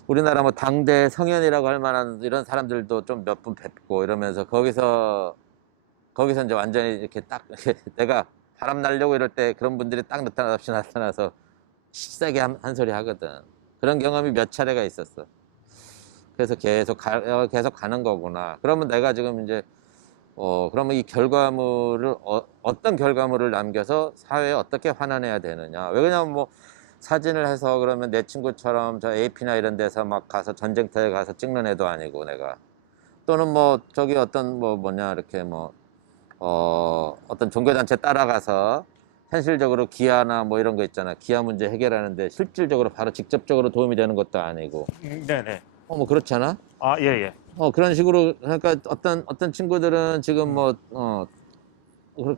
우리나라 뭐 당대 성현이라고 할 만한 이런 사람들도 좀 몇 분 뵙고 이러면서 거기서 이제 완전히 이렇게 딱 내가 바람 날려고 이럴 때 그런 분들이 딱 느닷없이 나타나서 세게 한 소리 하거든. 그런 경험이 몇 차례가 있었어. 그래서 계속 가는 거구나. 그러면 내가 지금 이제 그러면 이 결과물을 어떤 결과물을 남겨서 사회에 어떻게 환원해야 되느냐. 왜냐면 뭐 사진을 해서 그러면 내 친구처럼 저 AP나 이런 데서 막 가서 전쟁터에 가서 찍는 애도 아니고 내가 또는 뭐 저기 어떤 뭐냐 이렇게 뭐 어떤 종교단체 따라가서 현실적으로 기아나 뭐 이런 거 있잖아. 기아 문제 해결하는데 실질적으로 바로 직접적으로 도움이 되는 것도 아니고. 네네. 뭐 그렇잖아. 예예. 그런 식으로 그러니까 어떤 친구들은 지금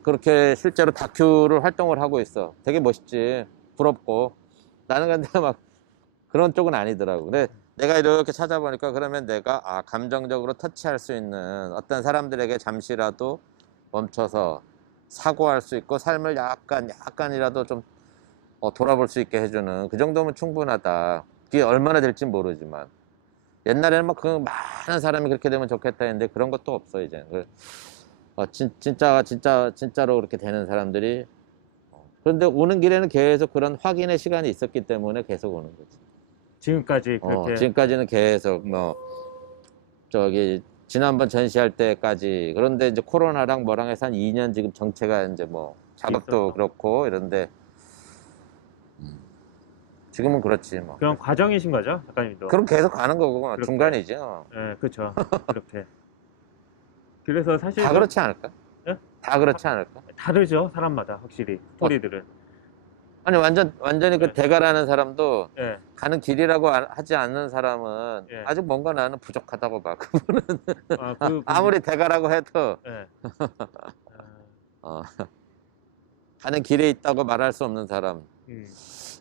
그렇게 실제로 다큐를 활동을 하고 있어. 되게 멋있지. 부럽고. 나는 근데 막 그런 쪽은 아니더라고. 근데 내가 이렇게 찾아보니까 그러면 내가 감정적으로 터치할 수 있는 어떤 사람들에게 잠시라도 멈춰서 사고할 수 있고 삶을 약간이라도 좀 돌아볼 수 있게 해주는 그 정도면 충분하다. 그게 얼마나 될진 모르지만 옛날에는 막 그 많은 사람이 그렇게 되면 좋겠다 했는데 그런 것도 없어 이제. 진짜로 그렇게 되는 사람들이 그런데 오는 길에는 계속 그런 확인의 시간이 있었기 때문에 계속 오는 거지. 지금까지 그렇게. 지금까지는 계속 저기 지난번 전시할 때까지. 그런데 이제 코로나랑 뭐랑 해서 한 2년 지금 정체가 이제 뭐 작업도 있었어. 그렇고 이런데 지금은 그렇지 뭐. 그런 과정이신 거죠, 작가님도? 그럼 계속 가는 거고 그렇게. 중간이죠. 네, 그렇죠. 그렇게. 그래서 사실 다 그렇지 않을까? 예? 다 그렇지 않을까? 다르죠, 사람마다 확실히 스토리들은. 아니 완전히 그 네. 대가라는 사람도 예, 가는 길이라고 하지 않는 사람은 예. 아직 뭔가 나는 부족하다고 봐. 그분은 그 아무리 대가라고 해도 예. 어, 가는 길에 있다고 말할 수 없는 사람. 음.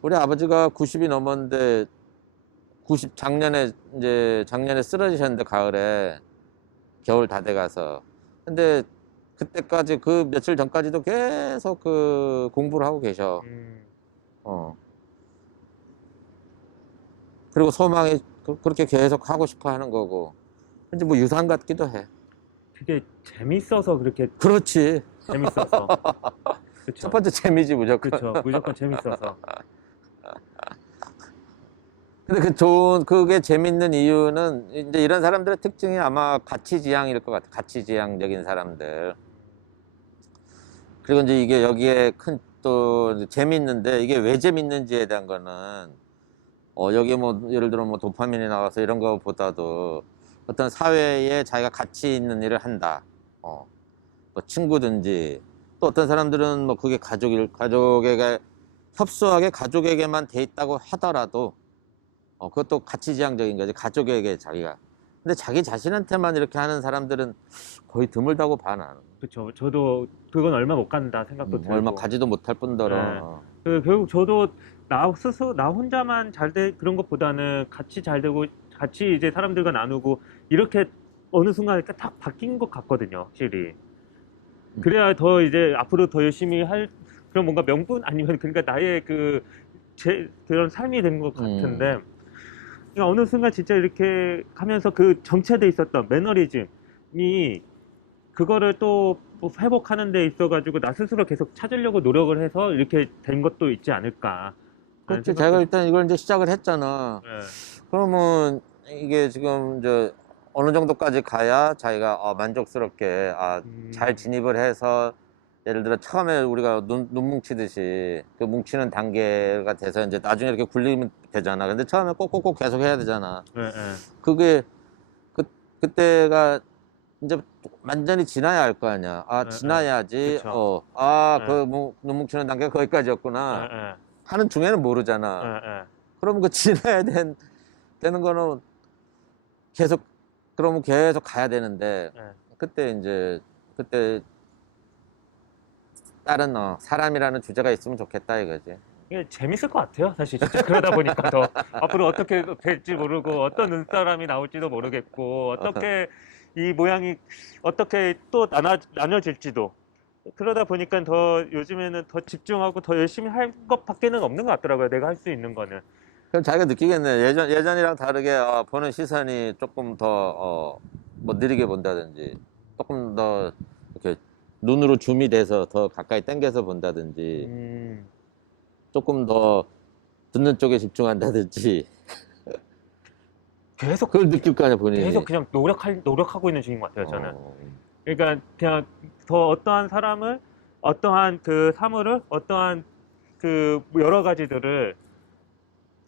우리 아버지가 90이 넘었는데 작년에 쓰러지셨는데 가을에 겨울 다 돼가서. 근데 그때까지 그 며칠 전까지도 계속 그 공부를 하고 계셔. 음. 그리고 소망이 그렇게 계속 하고 싶어 하는 거고. 이제 뭐 유산 같기도 해. 그게 재밌어서 그렇게 그렇지. 재밌어서. 첫 그렇죠. 번째 재미지 무조건. 그렇죠. 무조건 재밌어서. 근데 그게 재밌는 이유는 이제 이런 사람들의 특징이 아마 가치지향일 것 같아. 가치지향적인 사람들. 그리고 이제 이게 여기에 큰 또 재밌는데 이게 왜 재밌는지에 대한 거는 여기 뭐 예를 들어 뭐 도파민이 나와서 이런 거보다도 어떤 사회에 자기가 가치 있는 일을 한다. 뭐 친구든지 또 어떤 사람들은 뭐 그게 가족에게 협소하게 가족에게만 돼 있다고 하더라도 그것도 가치지향적인 거지. 가족에게 자기가. 근데 자기 자신한테만 이렇게 하는 사람들은 거의 드물다고 봐 나는. 그렇죠. 저도 그건 얼마 못 간다 생각도 들고. 얼마 가지도 못할 뿐더러. 결국 저도 나 스스로 나 혼자만 그런 것보다는 같이 잘 되고 같이 이제 사람들과 나누고 이렇게 어느 순간 이렇게 딱 바뀐 것 같거든요, 확실히. 그래야 더 이제 앞으로 더 열심히 할 그런 뭔가 명분 아니면 그러니까 나의 그런 삶이 된 것 같은데 그러니까 어느 순간 진짜 이렇게 하면서 그 정체돼 있었던 매너리즘이 그거를 또 회복하는 데 있어가지고 나 스스로 계속 찾으려고 노력을 해서 이렇게 된 것도 있지 않을까. 그렇지. 제가 일단 이걸 이제 시작을 했잖아. 네. 그러면 이게 지금 이제 어느 정도까지 가야 자기가 만족스럽게 잘 진입을 해서 예를 들어 처음에 우리가 눈 뭉치듯이 그 뭉치는 단계가 돼서 이제 나중에 이렇게 굴리면 되잖아. 근데 처음에 꼭꼭꼭 계속 해야 되잖아. 네, 네. 그게 그때가 이제 완전히 지나야 할 거 아니야. 아, 예, 지나야지. 그쵸. 아, 예. 그 눈목 치는 단계가 거기까지였구나. 예, 하는 중에는 예, 모르잖아. 예. 그럼 그 지나야 되는 거는 그러면 계속 가야 되는데, 예. 그때 다른 사람이라는 주제가 있으면 좋겠다 이거지. 이게 재밌을 것 같아요. 사실 진짜 그러다 보니까 더 앞으로 어떻게 될지 모르고 어떤 눈사람이 나올지도 모르겠고 어떻게 이 모양이 어떻게 또 나눠질지도 그러다 보니까 더 요즘에는 더 집중하고 더 열심히 할 것밖에는 없는 것 같더라고요. 내가 할 수 있는 거는. 그럼 자기가 느끼겠네. 예전이랑 다르게 보는 시선이 조금 더 뭐 느리게 본다든지, 조금 더 이렇게 눈으로 줌이 돼서 더 가까이 당겨서 본다든지, 음, 조금 더 듣는 쪽에 집중한다든지, 계속 그걸 느낄 거 아니야, 본인이. 계속 그냥 노력하고 있는 중인 것 같아요. 저는. 어, 그러니까 그냥 더 어떠한 사람을 어떠한 그 사물을 어떠한 그 여러 가지들을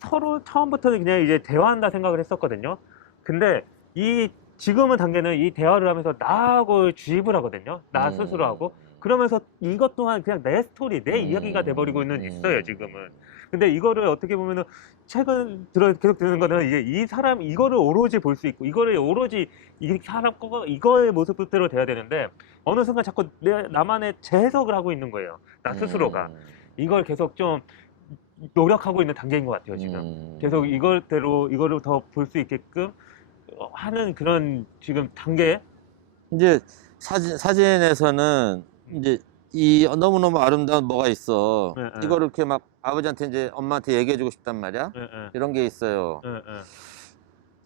서로 처음부터는 그냥 이제 대화한다 생각을 했었거든요. 근데 이 지금은 단계는 이 대화를 하면서 나하고 주입을 하거든요. 나 스스로 하고. 그러면서 이것 또한 그냥 내 스토리, 내 이야기가 돼버리고는 있어요, 지금은. 근데 이거를 어떻게 보면은 최근 계속 드는 거는 이제 이 사람, 이거를 오로지 볼 수 있고, 이거를 오로지 이 사람 거가 이거의 모습대로 돼야 되는데, 어느 순간 자꾸 나만의 재해석을 하고 있는 거예요. 나 스스로가. 이걸 계속 좀 노력하고 있는 단계인 것 같아요, 지금. 계속 이거를 더 볼 수 있게끔 하는 그런 지금 단계? 이제 사진에서는 이제 이 너무너무 아름다운 뭐가 있어. 예, 예. 이거를 이렇게 막 아버지한테 이제 엄마한테 얘기해주고 싶단 말이야. 예, 예. 이런 게 있어요. 예, 예.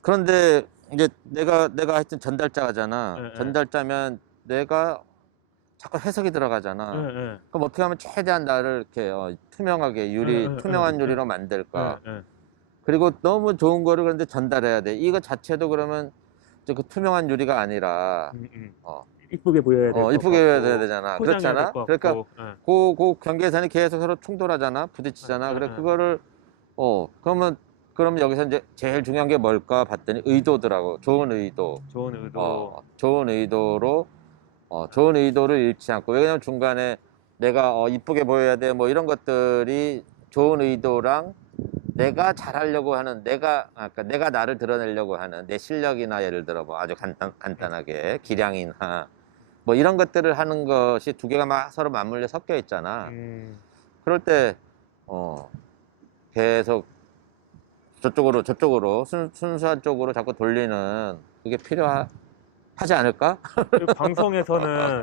그런데 이제 내가 하여튼 전달자잖아. 예, 예. 전달자면 내가 자꾸 해석이 예, 들어가잖아. 예. 그럼 어떻게 하면 최대한 나를 이렇게 투명하게 투명한 유리로 만들까? 예, 예. 그리고 너무 좋은 거를 그런데 전달해야 돼. 이거 자체도 그러면 이제 그 투명한 유리가 아니라 어, 이쁘게 보여야 될 것 이쁘게 해야 같고, 되잖아. 포장해야 그렇잖아. 될 것 그러니까 같고. 예. 그 경계선이 계속 서로 충돌하잖아. 부딪히잖아. 그래 그거를 그러면 여기서 이제 제일 중요한 게 뭘까 봤더니 의도더라고. 좋은 의도. 좋은 의도. 좋은 의도를 잃지 않고. 왜냐면 중간에 내가 이쁘게 보여야 돼. 뭐 이런 것들이 좋은 의도랑 내가 잘하려고 하는 그러니까 내가 나를 드러내려고 하는 내 실력이나 예를 들어 뭐 아주 간단하게 기량이나 뭐 이런 것들을 하는 것이 두 개가 막 서로 맞물려 섞여 있잖아. 그럴 때 계속 저쪽으로 순수한 쪽으로 자꾸 돌리는 그게 필요하지 않을까? 방송에서는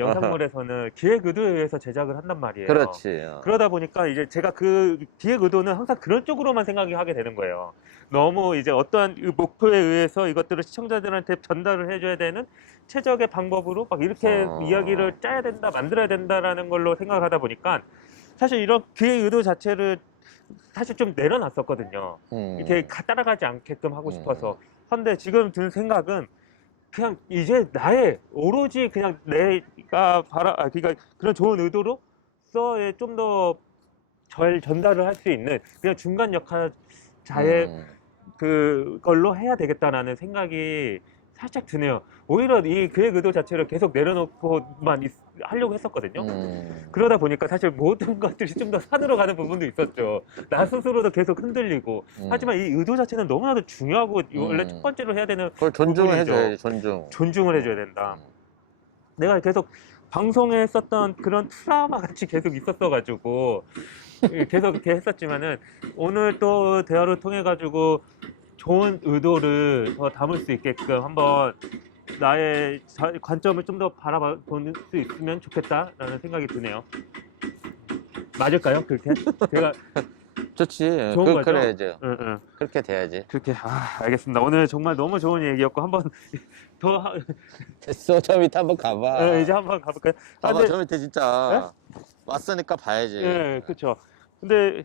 영상물에서는 기획 의도에 의해서 제작을 한단 말이에요. 그렇지. 그러다 보니까 이제 제가 그 기획 의도는 항상 그런 쪽으로만 생각하게 되는 거예요. 너무 이제 어떠한 목표에 의해서 이것들을 시청자들한테 전달을 해줘야 되는 최적의 방법으로 막 이렇게 이야기를 짜야 된다, 만들어야 된다라는 걸로 생각하다 보니까 사실 이런 기획 의도 자체를 사실 좀 내려놨었거든요. 이렇게 따라가지 않게끔 하고 싶어서. 근데 지금 든 생각은 그냥 이제 오로지 그냥 내가 그러니까 그런 좋은 의도로서의 좀 더 전달을 할 수 있는 그냥 중간 역할자의 그걸로 해야 되겠다라는 생각이 살짝 드네요. 오히려 이 계획 의도 자체를 계속 내려놓고만 하려고 했었거든요. 그러다 보니까 사실 모든 것들이 좀 더 산으로 가는 부분도 있었죠. 나 스스로도 계속 흔들리고. 하지만 이 의도 자체는 너무나도 중요하고 원래 첫 번째로 해야 되는 그걸 존중을 부분이죠. 해줘야지. 존중을 해줘야 된다. 내가 계속 방송에 했었던 그런 트라우마 같이 계속 있었어가지고 계속 이렇게 했었지만은 오늘 또 대화를 통해 가지고 좋은 의도를 더 담을 수 있게끔 한번 나의 관점을 좀 더 바라볼 수 있으면 좋겠다라는 생각이 드네요. 맞을까요? 그렇게? 제가 좋지. 좋은 거죠? 그래야죠. 응. 그렇게 돼야지. 그렇게 알겠습니다. 오늘 정말 너무 좋은 얘기였고 한번 더 됐어. 저 밑에 한번 가봐. 이제 한번 가볼까요? 가봐. 근데 저 밑에 진짜 왔으니까 봐야지. 예, 그렇죠. 근데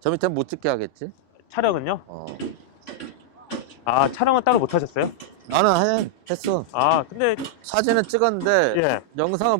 저 밑에 못 찍게 하겠지? 촬영은요? 촬영은 따로 못 하셨어요? 나는 했어. 근데 사진은 찍었는데 예. 영상은